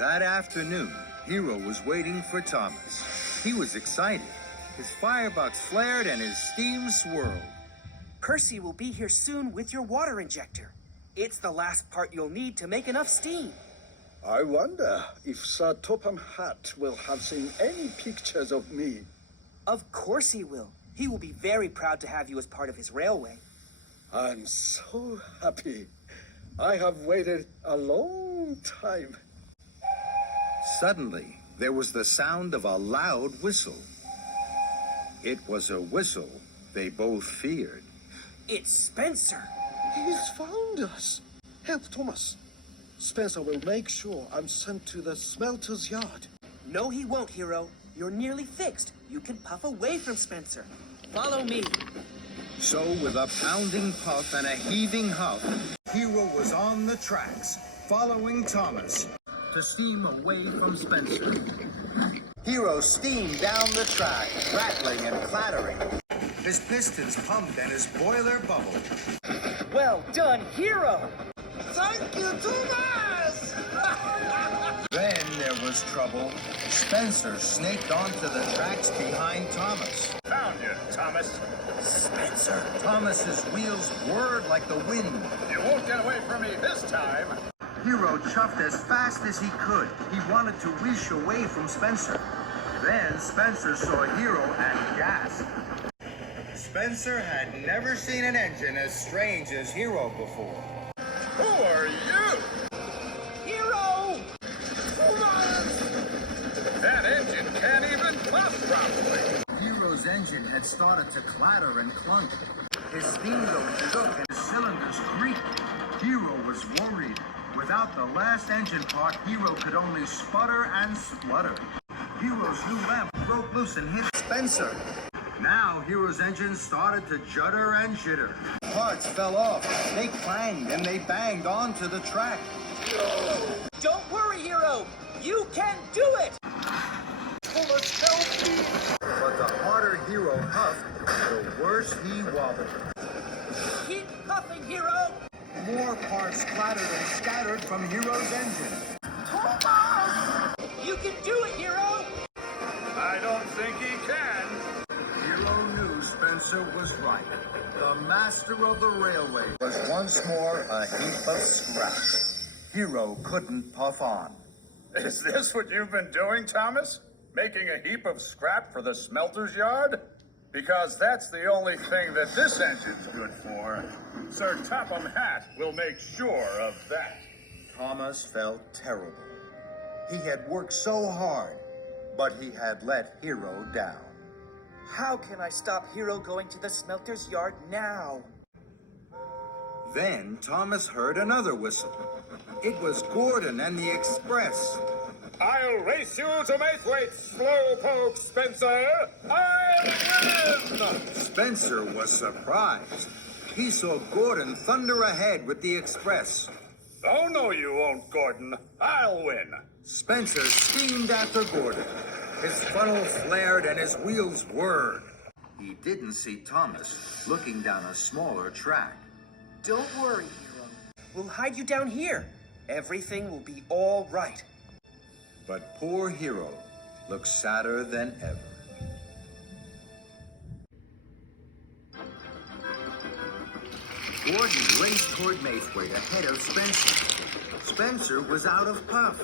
That afternoon, Hero was waiting for Thomas. He was excited. His firebox flared and his steam swirled. Percy will be here soon with your water injector. It's the last part you'll need to make enough steam. I wonder if Sir Topham Hatt will have seen any pictures of me. Of course he will. He will be very proud to have you as part of his railway. I'm so happy. I have waited a long time. Suddenly, there was the sound of a loud whistle. It was a whistle they both feared. It's Spencer. He's found us. Help Thomas. Spencer will make sure I'm sent to the smelter's yard. No, he won't, Hero. You're nearly fixed. You can puff away from Spencer. Follow me. So, with a pounding puff and a heaving huff, Hero was on the tracks, following Thomas to steam away from Spencer. Hero steamed down the track, rattling and clattering. His pistons pumped and his boiler bubbled. Well done, Hero! Thank you, Thomas! Then there was trouble. Spencer snaked onto the tracks behind Thomas. Found you, Thomas. Spencer! Thomas's wheels whirred like the wind. You won't get away from me this time. Hero chuffed as fast as he could. He wanted to whoosh away from Spencer. Then Spencer saw Hero and gasped. Spencer had never seen an engine as strange as Hero before. Who are you? Hero! That engine can't even puff properly. Hero's engine had started to clatter and clunk. His steam road shook and his cylinders creaked. Hero was worried. Without the last engine part, Hero could only sputter and splutter. Hero's new lamp broke loose and hit Spencer. Now Hero's engine started to judder and jitter. Parts fell off, they clanged and they banged onto the track. Don't worry, Hero! You can do it! Thomas, help me! But the harder Hero huffed, the worse he wobbled. Keep puffing, Hero! More parts clattered and scattered from Hero's engine. Thomas! You can do it, Hero! I don't think he can. Hero knew Spencer was right. The master of the railway was once more a heap of scraps. Hero couldn't puff on. Is this what you've been doing, Thomas? Making a heap of scrap for the smelter's yard? Because that's the only thing that this engine's good for. Sir Topham Hatt will make sure of that. Thomas felt terrible. He had worked so hard, but he had let Hero down. How can I stop Hero going to the smelter's yard now? Then Thomas heard another whistle. It was Gordon and the Express. I'll race you to Maithwaite, slowpoke, Spencer! I'll win! Spencer was surprised. He saw Gordon thunder ahead with the Express. Oh, no, you won't, Gordon. I'll win. Spencer steamed after Gordon. His funnel flared and his wheels whirred. He didn't see Thomas looking down a smaller track. Don't worry, Hero. We'll hide you down here. Everything will be all right. But poor Hero looked sadder than ever. Gordon raced toward Maithwaite ahead of Spencer. Spencer was out of puff.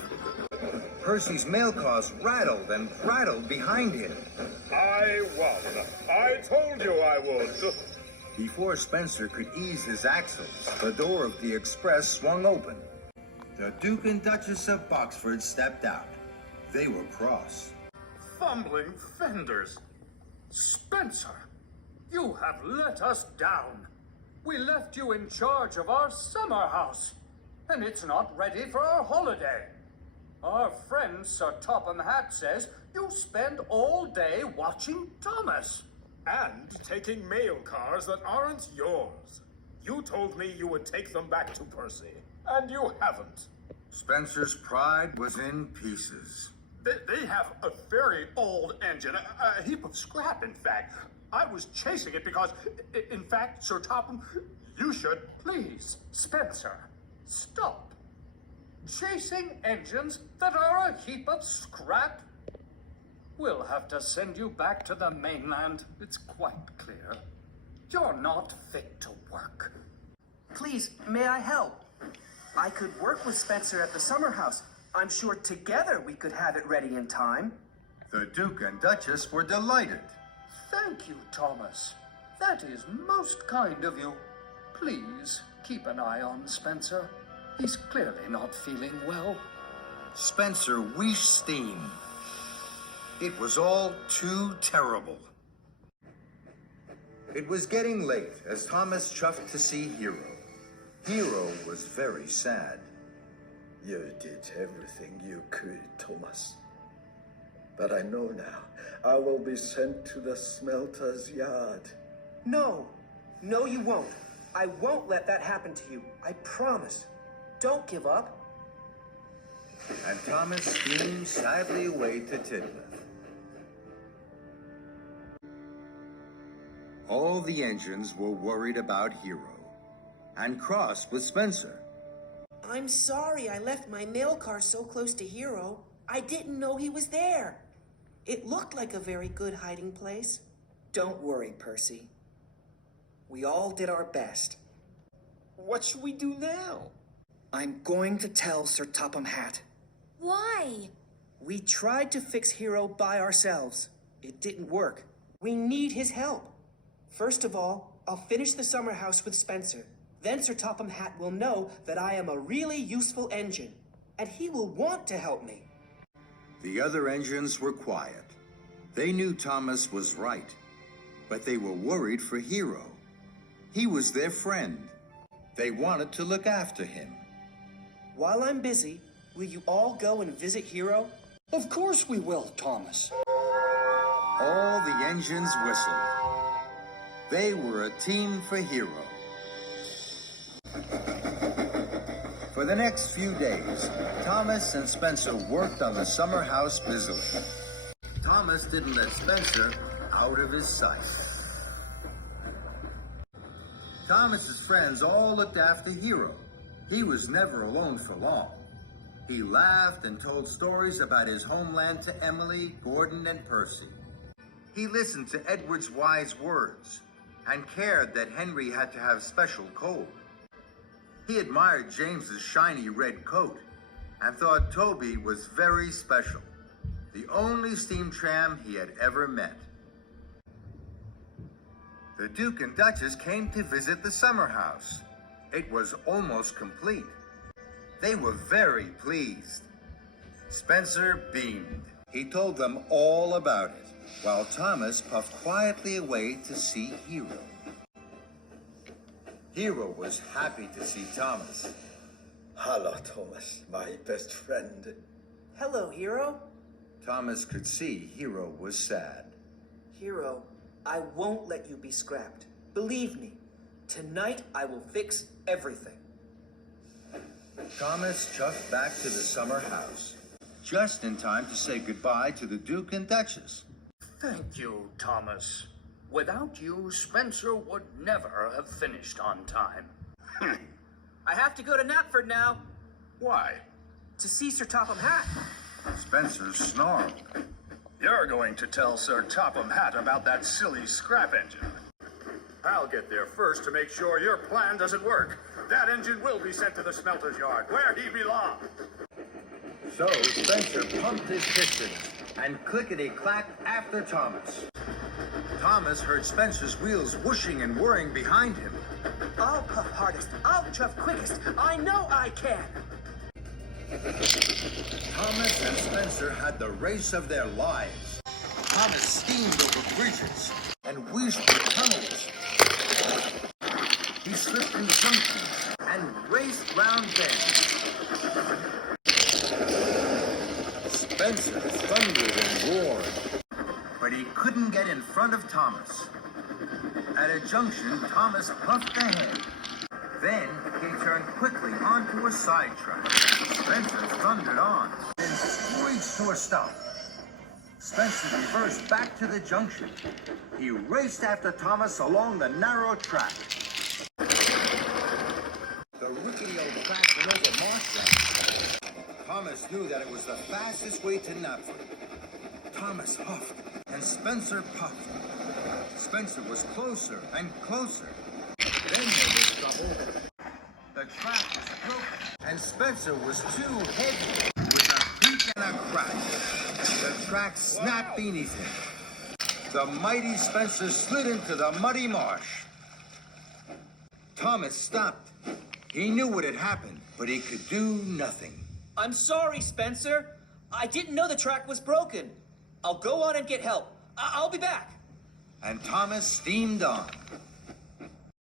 Percy's mail cars rattled and prattled behind him. I won. I told you I would. Before Spencer could ease his axles, the door of the Express swung open. The Duke and Duchess of Boxford stepped out. They were cross. Fumbling fenders. Spencer, you have let us down. We left you in charge of our summer house, and it's not ready for our holiday. Our friend Sir Topham Hatt says you spend all day watching Thomas. And taking mail cars that aren't yours. You told me you would take them back to Percy, and you haven't. Spencer's pride was in pieces. They have a very old engine, a heap of scrap, in fact. I was chasing it because, in fact, Sir Topham, you should please, Spencer, stop. Chasing engines that are a heap of scrap? We'll have to send you back to the mainland. It's quite clear. You're not fit to work. Please, may I help? I could work with Spencer at the summer house. I'm sure together we could have it ready in time. The Duke and Duchess were delighted. Thank you, Thomas. That is most kind of you. Please keep an eye on Spencer. He's clearly not feeling well. Spencer wished steam. It was all too terrible. It was getting late as Thomas chuffed to see Hero. Hero was very sad. You did everything you could, Thomas. But I know now. I will be sent to the smelter's yard. No, you won't. I won't let that happen to you. I promise. Don't give up. And Thomas steamed sadly away to Tidmouth. All the engines were worried about Hero and cross with Spencer. I'm sorry I left my mail car so close to Hero. I didn't know he was there. It looked like a very good hiding place. Don't worry, Percy. We all did our best. What should we do now? I'm going to tell Sir Topham Hatt. Why? We tried to fix Hero by ourselves. It didn't work. We need his help. First of all, I'll finish the summer house with Spencer. Then Sir Topham Hatt will know that I am a really useful engine, and he will want to help me. The other engines were quiet. They knew Thomas was right, but they were worried for Hero. He was their friend. They wanted to look after him. While I'm busy, will you all go and visit Hero? Of course we will, Thomas. All the engines whistled. They were a team for Hero. For the next few days, Thomas and Spencer worked on the summer house busily. Thomas didn't let Spencer out of his sight. Thomas's friends all looked after Hero. He was never alone for long. He laughed and told stories about his homeland to Emily, Gordon, and Percy. He listened to Edward's wise words and cared that Henry had to have special coal. He admired James's shiny red coat and thought Toby was very special, the only steam tram he had ever met. The Duke and Duchess came to visit the summer house. It was almost complete. They were very pleased. Spencer beamed. He told them all about it, while Thomas puffed quietly away to see Hero. Hero was happy to see Thomas. Hello, Thomas, my best friend. Hello, Hero. Thomas could see Hero was sad. Hero, I won't let you be scrapped. Believe me, tonight I will fix everything. Thomas chuffed back to the summer house, just in time to say goodbye to the Duke and Duchess. Thank you, Thomas. Without you, Spencer would never have finished on time. I have to go to Knapford now. Why? To see Sir Topham Hatt. Spencer snarled. You're going to tell Sir Topham Hatt about that silly scrap engine. I'll get there first to make sure your plan doesn't work. That engine will be sent to the smelter's yard, where he belongs. So Spencer pumped his pistons and clickety-clacked after Thomas. Thomas heard Spencer's wheels whooshing and whirring behind him. I'll puff hardest. I'll chuff quickest. I know I can. Thomas and Spencer had the race of their lives. Thomas steamed over bridges and whizzed through tunnels. He slipped through junctions and raced round bends. Spencer thundered and roared, but he couldn't get in front of Thomas. At a junction, Thomas puffed ahead. Then he turned quickly onto a sidetrack. Spencer thundered on, then screeched to a stop. Spencer reversed back to the junction. He raced after Thomas along the narrow track. The rickety old track went over marshland. Thomas knew that it was the fastest way to Napoli. Thomas huffed, and Spencer puffed. Spencer was closer and closer. Then there was trouble. The track was broken, and Spencer was too heavy. With a creak and a crack, the track snapped beneath him. The mighty Spencer slid into the muddy marsh. Thomas stopped. He knew what had happened, but he could do nothing. I'm sorry, Spencer. I didn't know the track was broken. I'll go on and get help. I'll be back. And Thomas steamed on.